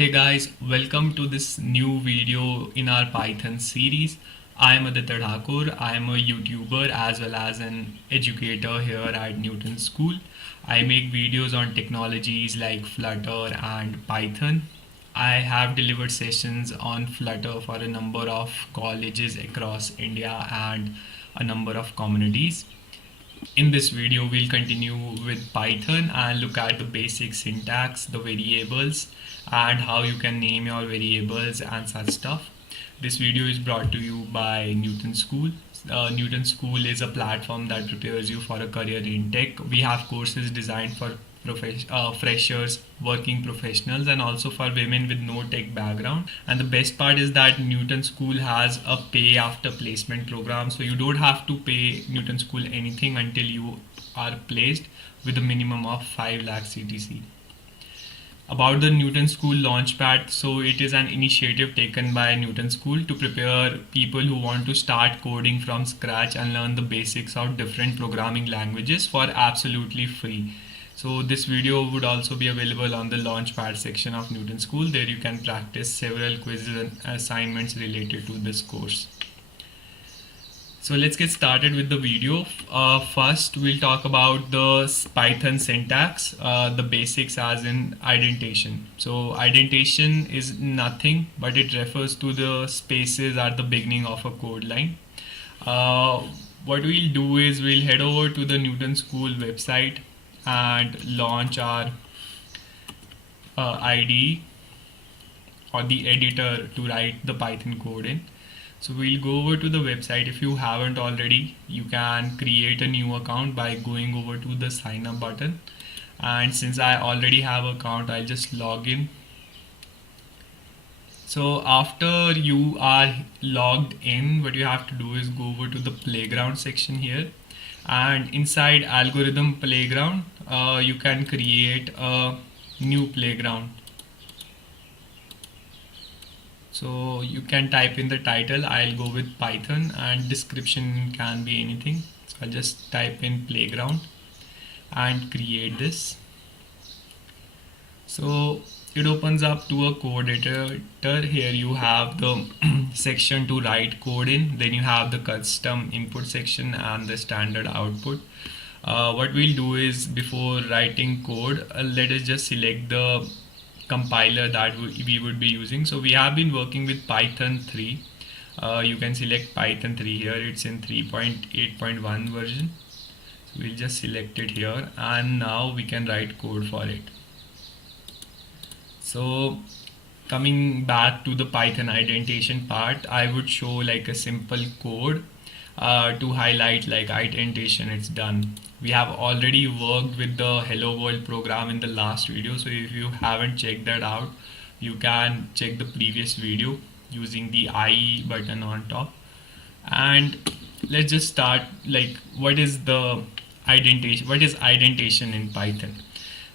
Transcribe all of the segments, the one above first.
Hey guys, welcome to this new video in our Python series. I am Aditya Thakur. I am a YouTuber as well as an educator here at Newton School. I make videos on technologies like Flutter and Python. I have delivered sessions on Flutter for a number of colleges across India and a number of communities. In this video, we'll continue with Python and look at the basic syntax, the variables, and how you can name your variables and such stuff. This video is brought to you by Newton School. Newton School is a platform that prepares you for a career in tech. We have courses designed for freshers, working professionals, and also for women with no tech background. And the best part is that Newton School has a pay after placement program, so you don't have to pay Newton School anything until you are placed with a minimum of 5 lakh CTC. About the Newton School Launchpad, so it is an initiative taken by Newton School to prepare people who want to start coding from scratch and learn the basics of different programming languages for absolutely free. So this video would also be available on the Launchpad section of Newton School. There you can practice several quizzes and assignments related to this course. So let's get started with the video. First, we'll talk about the Python syntax, the basics as in indentation. So indentation is nothing, but it refers to the spaces at the beginning of a code line. What we'll do is we'll head over to the Newton School website and launch our IDE or the editor to write the Python code in. So we'll go over to the website. If you haven't already, you can create a new account by going over to the sign up button. And since I already have an account, I'll just log in. So after you are logged in, what you have to do is go over to the playground section here. And inside algorithm playground, you can create a new playground. So you can type in the title. I'll go with Python, and description can be anything. So I'll just type in playground and create this. So it opens up to a code editor. Here you have the section to write code in. Then you have the custom input section and the standard output. What we'll do is, before writing code, let us just select the compiler that we would be using. So we have been working with Python 3. You can select Python 3 here. It's in 3.8.1 version. So we'll just select it here, and now we can write code for it. So coming back to the Python indentation part, I would show like a simple code to highlight like indentation. It's done. We have already worked with the Hello World program in the last video, so if you haven't checked that out, you can check the previous video using the I button on top. And let's just start, like, what is the indentation? What is indentation in Python?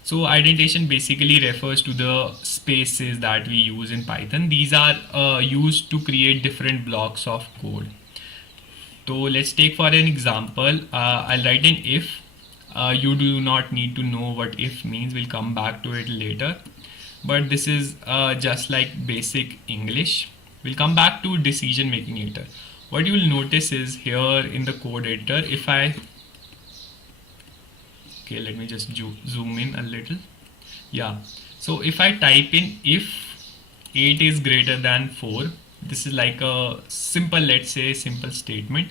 So indentation basically refers to the spaces that we use in Python. These are used to create different blocks of code. So let's take for an example, I'll write an if. You do not need to know what if means. We'll come back to it later. But this is just like basic English. We'll come back to decision making later. What you will notice is here in the code editor, if okay, let me just zoom in a little. Yeah. So if I type in if 8 is greater than 4, this is like a simple, let's say, simple statement.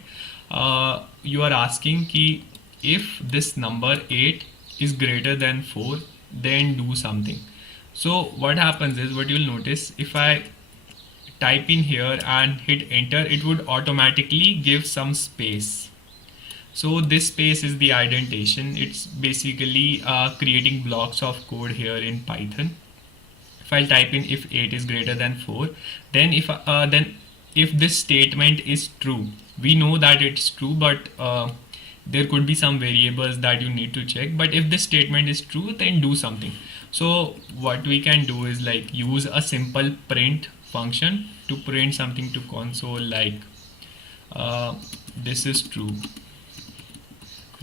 You are asking ki if this number 8 is greater than 4, then do something. So what happens is, what you'll notice, if I type in here and hit enter, it would automatically give some space. So this space is the indentation. It's basically creating blocks of code here in Python. If I type in if 8 is greater than 4, then if this statement is true, we know that it's true, but there could be some variables that you need to check. But if this statement is true, then do something. So what we can do is like use a simple print function to print something to console, like this is true,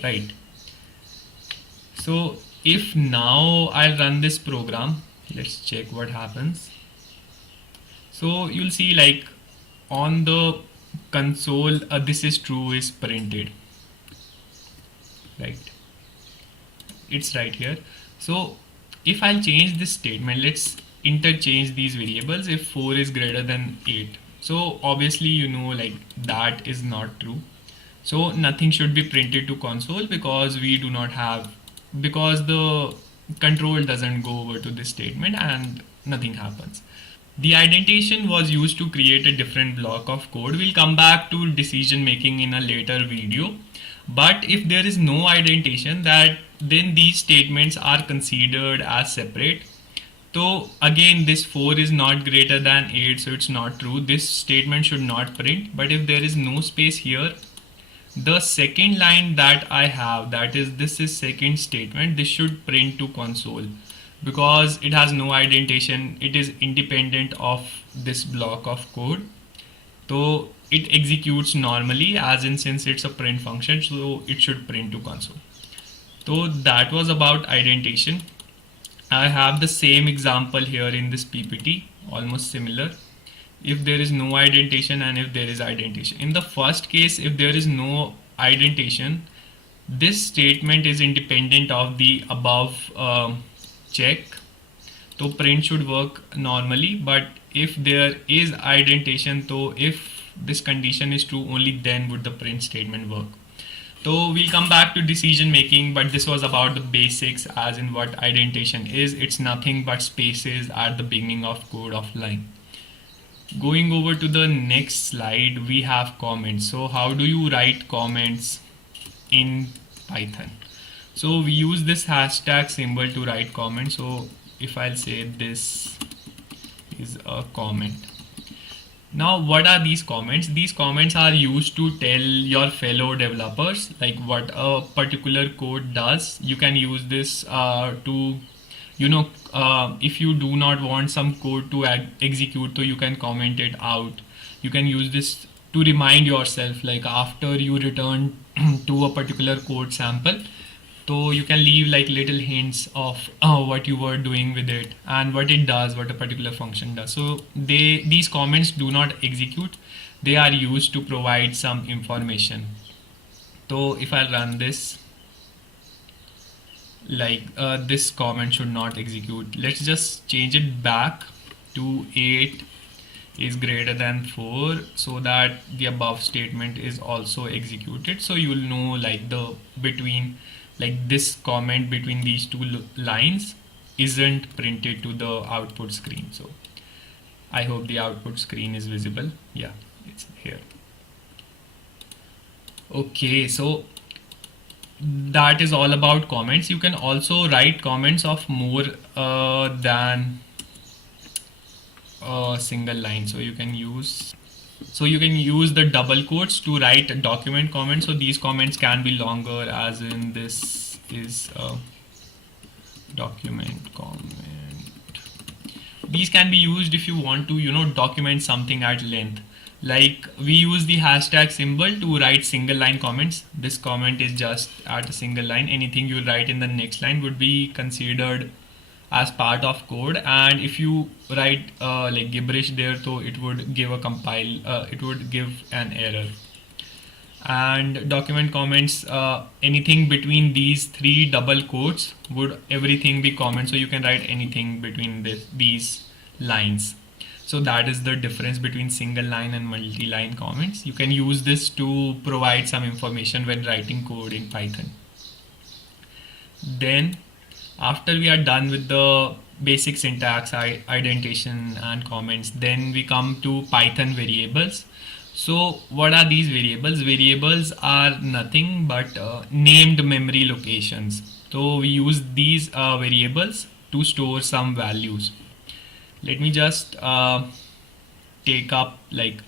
right? So if now I run this program, let's check what happens. So you'll see like on the console, this is true is printed, right? It's right here. So if I'll change this statement, let's interchange these variables. If 4 is greater than 8, so obviously like that is not true. So nothing should be printed to console because we do not have, because the control doesn't go over to this statement and nothing happens. The indentation was used to create a different block of code. We'll come back to decision making in a later video. But if there is no indentation, then these statements are considered as separate. So again, this 4 is not greater than 8, so it's not true. This statement should not print. But if there is no space here, the second line that I have, that is, this is second statement, this should print to console because it has no indentation. It is independent of this block of code. So it executes normally, as in since it's a print function, so it should print to console. So that was about indentation. I have the same example here in this PPT, almost similar. If there is no indentation and if there is indentation. In the first case, if there is no indentation, this statement is independent of the above check. So print should work normally, but if there is indentation, so if this condition is true, only then would the print statement work. So we'll come back to decision making, but this was about the basics, as in what indentation is. It's nothing but spaces at the beginning of code of line. Going over to the next slide, we have comments. So how do you write comments in Python? So we use this hashtag symbol to write comments. So if I'll say this is a comment. Now what are these comments? These comments are used to tell your fellow developers like what a particular code does. You can use this to if you do not want some code to execute, so you can comment it out. You can use this to remind yourself, like after you return to a particular code sample, so you can leave like little hints of what you were doing with it and what it does, what a particular function does. So these comments do not execute, they are used to provide some information. So if I run this, like this comment should not execute. Let's just change it back to 8 is greater than 4 so that the above statement is also executed. So you'll know like the between, like this comment between these two lines isn't printed to the output screen. So I hope the output screen is visible. Yeah, it's here. Okay, so that is all about comments. You can also write comments of more than a single line. So you can use the double quotes to write a document comments. So these comments can be longer, as in this is a document comment. These can be used if you want to document something at length. Like we use the hashtag symbol to write single line comments. This comment is just at a single line. Anything you write in the next line would be considered as part of code, and if you write like gibberish there, so it would give a it would give an error. And document comments, anything between these three double quotes would everything be comment. So you can write anything between these lines. So that is the difference between single line and multi-line comments. You can use this to provide some information when writing code in Python. Then after we are done with the basic syntax, indentation and comments, then we come to Python variables. So what are these variables? Variables are nothing but named memory locations. So we use these variables to store some values. Let me just take up like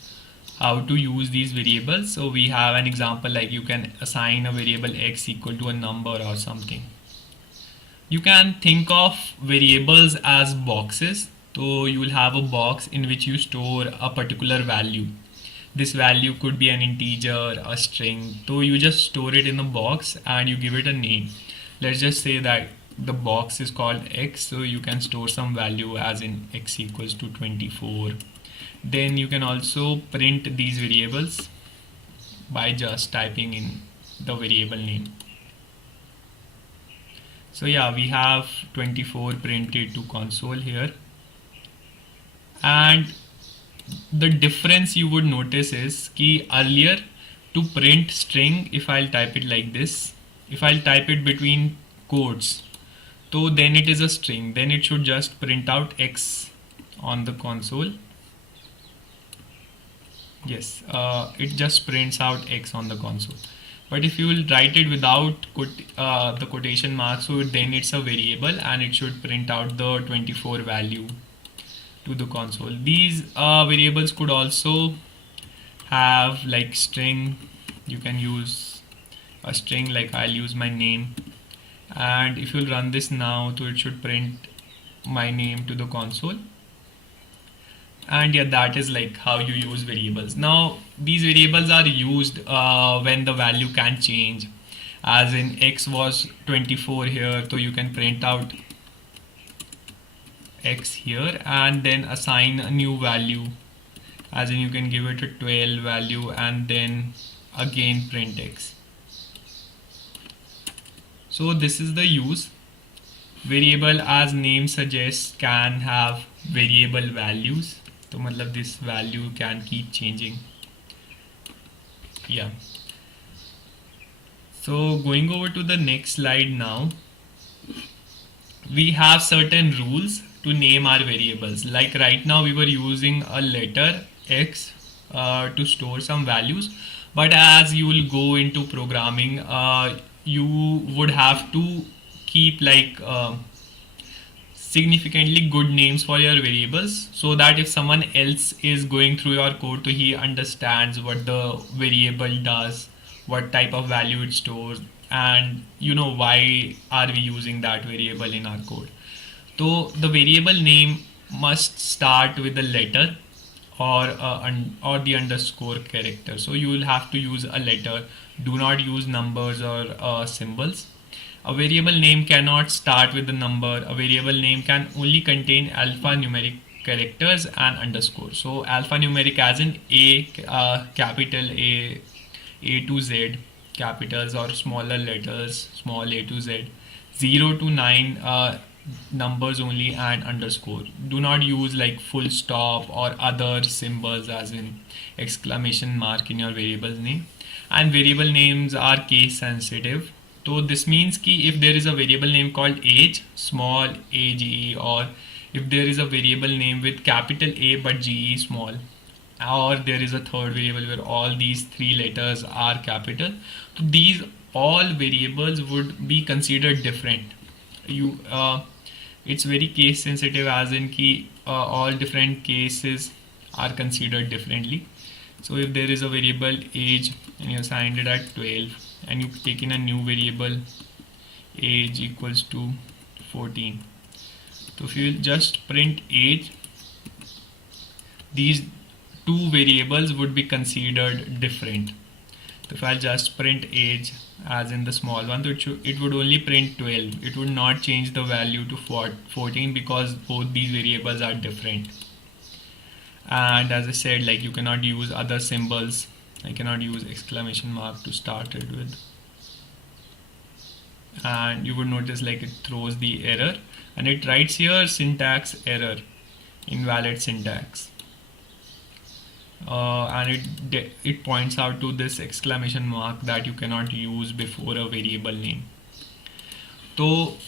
how to use these variables. So we have an example, like you can assign a variable x equal to a number or something. You can think of variables as boxes. So you will have a box in which you store a particular value. This value could be an integer, a string. So you just store it in a box and you give it a name. Let's just say that the box is called x, so you can store some value as in x equals to 24. Then you can also print these variables by just typing in the variable name. So yeah, we have 24 printed to console here. And the difference you would notice is कि earlier to print string, if I'll type it like this, if I'll type it between quotes, so then it is a string, then it should just print out x on the console. Yes, it just prints out x on the console. But if you will write it without the quotation mark, so then it's a variable and it should print out the 24 value to the console. These variables could also have like string. You can use a string, like I'll use my name, and if you'll run this now, so it should print my name to the console. And yeah, that is like how you use variables. Now these variables are used when the value can change, as in x was 24 here, so you can print out x here and then assign a new value, as in you can give it a 12 value and then again print x. So this is the use. Variable, as name suggests, can have variable values. तो मतलब this value can keep changing. Yeah. So going over to the next slide now, we have certain rules to name our variables. Like right now we were using a letter x to store some values, but as you will go into programming, you would have to keep like significantly good names for your variables, so that if someone else is going through your code, so he understands what the variable does, what type of value it stores, and you know why are we using that variable in our code. So the variable name must start with a letter or the underscore character. So you will have to use a letter. Do not use numbers or symbols. A variable name cannot start with a number. A variable name can only contain alphanumeric characters and underscore. So alphanumeric as in A, capital A to Z, capitals, or smaller letters, small a to Z. 0 to 9 numbers only, and underscore. Do not use like full stop or other symbols as in exclamation mark in your variable's name. And variable names are case sensitive. So this means कि if there is a variable name called age, small age, or if there is a variable name with capital A but ge small, or there is a third variable where all these three letters are capital, so these all variables would be considered different. It's very case sensitive, as in कि all different cases are considered differently. So if there is a variable age and you assigned it at 12, and you take in a new variable age equals to 14, so if you just print age, these two variables would be considered different. So if I just print age as in the small one, so it would only print 12. It would not change the value to 14 because both these variables are different. And as I said, like you cannot use other symbols. I cannot use exclamation mark to start it with. And you would notice like it throws the error, and it writes here syntax error, invalid syntax. And it points out to this exclamation mark that you cannot use before a variable name. So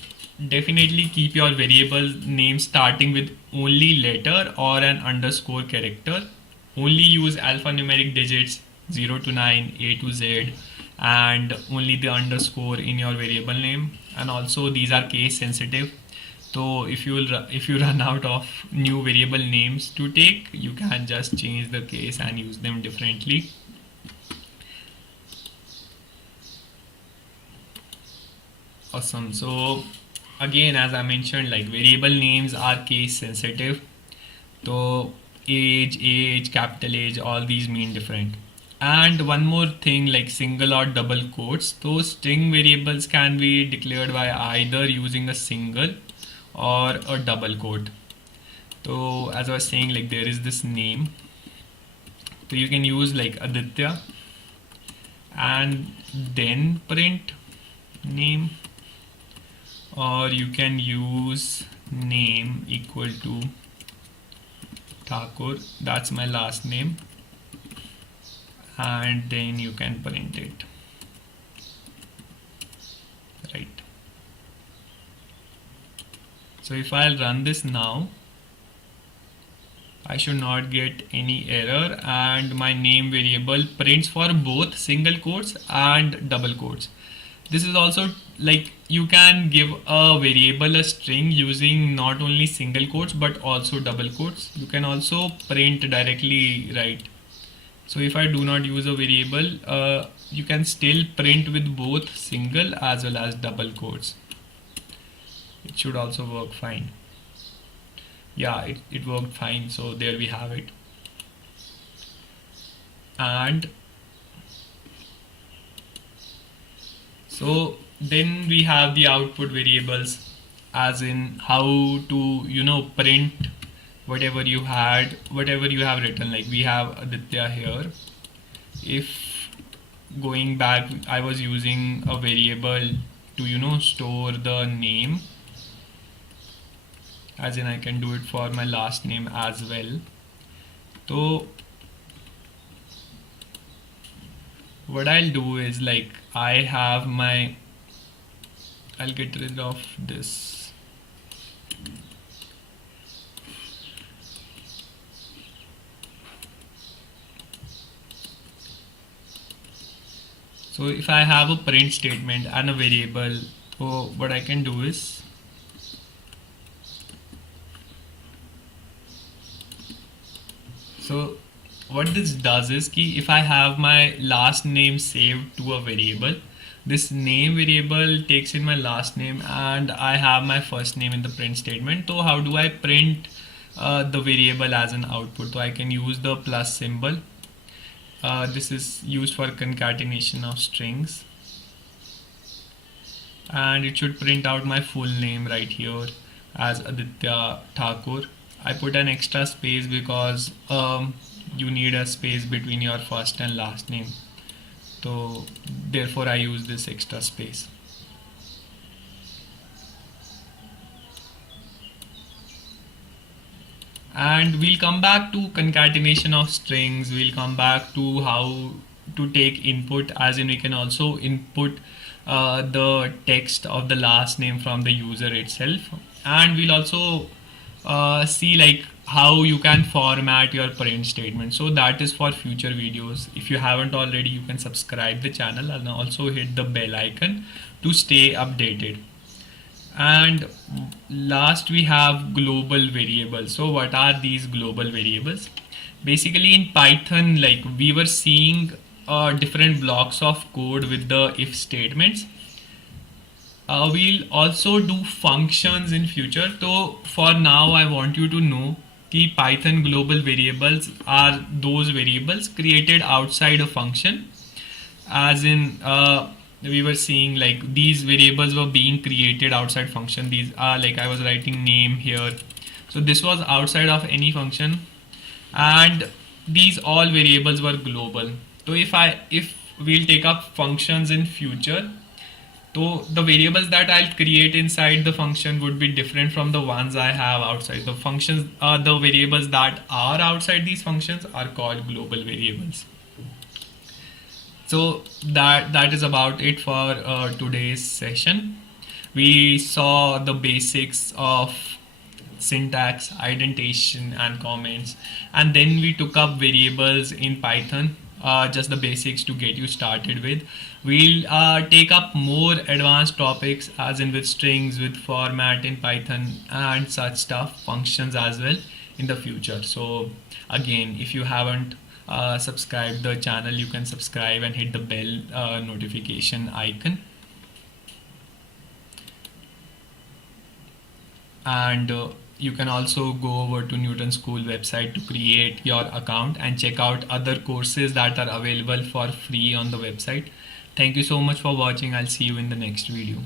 definitely keep your variable name starting with only letter or an underscore character. Only use alphanumeric digits 0 to 9, A to Z, and only the underscore in your variable name. And also these are case sensitive. So if you run out of new variable names to take, you can just change the case and use them differently. Awesome. So again, as I mentioned, like variable names are case sensitive. So age, capital Age, all these mean different. And one more thing, like single or double quotes. Those string variables can be declared by either using a single or a double quote. So as I was saying, like there is this name. So you can use like Aditya and then print name, or you can use name equal to Thakur, that's my last name, and then you can print it, right? So if I'll run this now, I should not get any error, and my name variable prints for both single quotes and double quotes. This is also like you can give a variable a string using not only single quotes but also double quotes. You can also print directly, right? So if I do not use a variable, you can still print with both single as well as double quotes. It should also work fine. Yeah, it worked fine. So there we have it. And so then we have the output variables, as in how to print whatever you have written. Like we have Aditya here. If going back, I was using a variable to store the name, as in I can do it for my last name as well. So what I'll do is, like, I'll get rid of this. So if I have a print statement and a variable, so what I can do is, so what this does is if I have my last name saved to a variable, this name variable takes in my last name and I have my first name in the print statement. So how do I print the variable as an output? So I can use the plus symbol. This is used for concatenation of strings, and it should print out my full name right here as Aditya Thakur. I put an extra space because you need a space between your first and last name, so therefore I use this extra space. And we'll come back to concatenation of strings. We'll come back to how to take input, as in we can also input the text of the last name from the user itself, and we'll also see like how you can format your print statement. So that is for future videos. If you haven't already, you can subscribe the channel and also hit the bell icon to stay updated. And last we have global variables. So what are these global variables? Basically in Python, like we were seeing different blocks of code with the if statements. We'll also do functions in future. So for now I want you to know the Python global variables are those variables created outside a function, as in we were seeing like these variables were being created outside function. These are like I was writing name here, so this was outside of any function, and these all variables were global. So if we'll take up functions in future, so the variables that I'll create inside the function would be different from the ones I have outside the functions. The variables that are outside these functions are called global variables. So that is about it for today's session. We saw the basics of syntax, indentation and comments, and then we took up variables in Python, just the basics to get you started with. We'll take up more advanced topics, as in with strings, with format in Python and such stuff, functions as well in the future. So again, if you haven't subscribe the channel, you can subscribe and hit the bell notification icon. And You can also go over to Newton School website to create your account and check out other courses that are available for free on the website. Thank you so much for watching. I'll see you in the next video.